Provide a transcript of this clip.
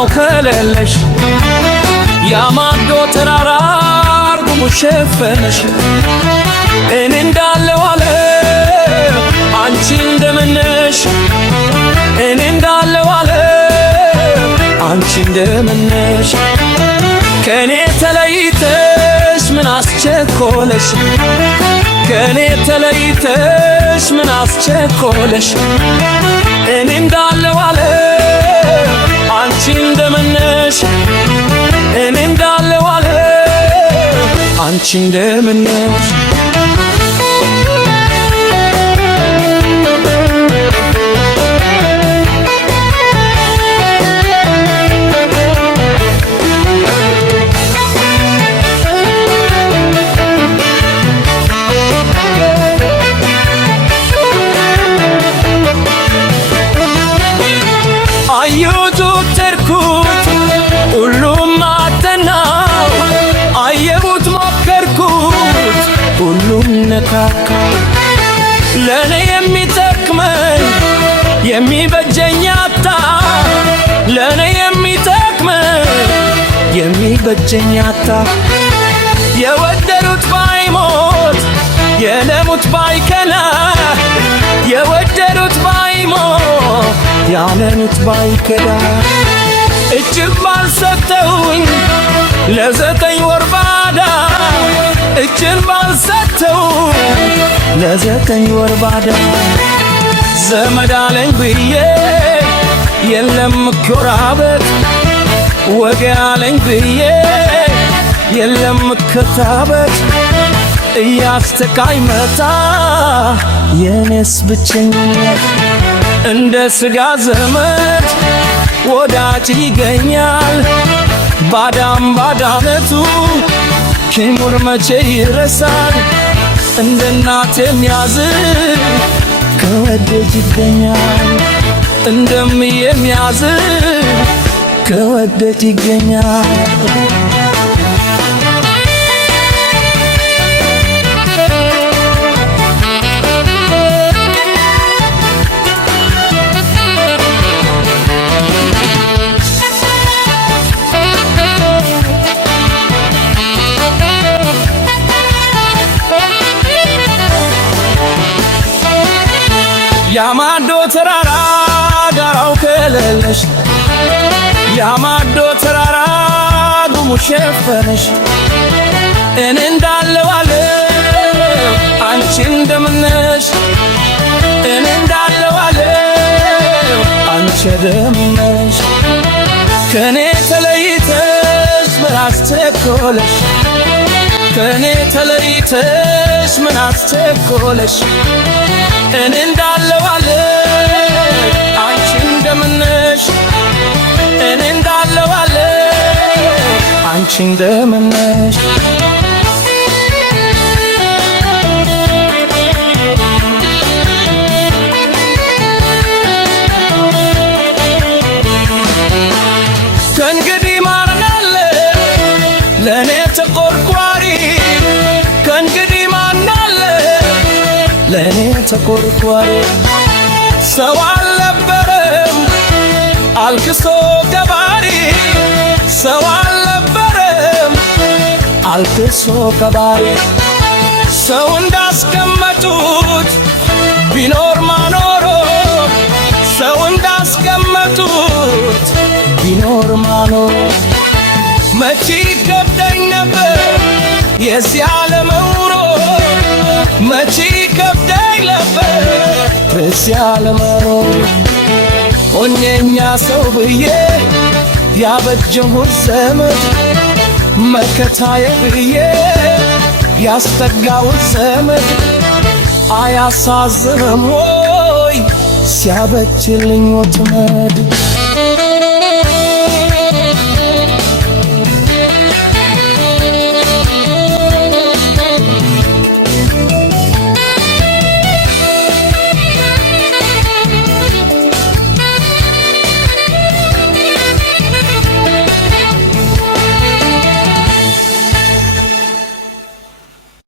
ጋራው ከሌለሽ ያማዶ ተራራ አርጉሙ ሸፈነሽ እኔ እንዳለው አለ አንቺ እንደምነሽ እኔ እንዳለው አለ አንቺ እንደምነሽ ከኔ ተለይተሽ ምን አስቸኮለሽ ከኔ ተለይተሽ ምን አስቸኮለሽ እኔ እንዳለው አለ አንቺ እንደምነሽ እኔ እንዳለው አለ አንቺ እንደምነሽ አዩቱ ተርኩት ሁሉም አተናው አየሁት ሞከርኩት ሁሉም ነካካ ለኔ የሚጠቅመኝ የሚበጀኝ አጣ ለኔ የሚጠቅመኝ የሚበጀኝ አጣ የወደዱት ባይሞት የለሙት ባይከላ የወደዱት ባይሞት ያለኑት ባይከዳ እጅግ ባልሰጠውኝ ለዘጠኝ ወር ባዳ እጅን ባልሰጠውኝ ለዘጠኝ ወር ባዳ ዘመድ አለኝ ብዬ የለም ኮራበት ወገ አለኝ ብዬ የለም ከታበት እያስተካይ መጣ የኔስ ብቸኝነት እንደ ስጋ ዘመድ ወዳጅ ይገኛል ባዳም ባዳነቱ ኪሙር መቼ ይረሳል እንደ እናት የሚያዝን ከወደጅ ይገኛል እንደም የሚያዝን ከወደጅ ይገኛል ያማዶ ተራራ ጋራው ከሌለሽ ያማዶ ተራራ ጉሙ ሸፈነሽ እኔ እንዳለው አለ አንቺ እንደምነሽ እኔ እንዳለው አለ አንቺ እንደምነሽ ከኔ ተለይተሽ ምን አስቸኮለሽ ከኔ ተለይተሽ ምን አስቸኮለሽ እኔ እንዳለው አለ አንቺ እንደምነሽ እኔ እንዳለው አለ አንቺ እንደምነሽ ከእንግዲህ ማን አለ ለእኔ ተቆርቋሪ ከእንግዲህ ማን አለ ለኔ ተቆርቋሪ ሰው አልነበረም አልክሶ ገባሪ ሰው አልነበረም አልክሶ ገባሪ ሰው እንዳስቀመጡት ቢኖር ማኖሮ ሰው እንዳስቀመጡት ቢኖር ማኖሮ መቼ ከብደኝ ነበር የዚህ ዓለም ኑሮ መቼ ከብደኝ ነበር የዚህ ዓለም ኑሮ ሆኜኛ ሰው ብዬ ያበጀሁት ዘመድ መከታዬ ብዬ ያስጠጋሁት ዘመድ አያሳዝንም ወይ ሲያበጅልኝ ወጥመድ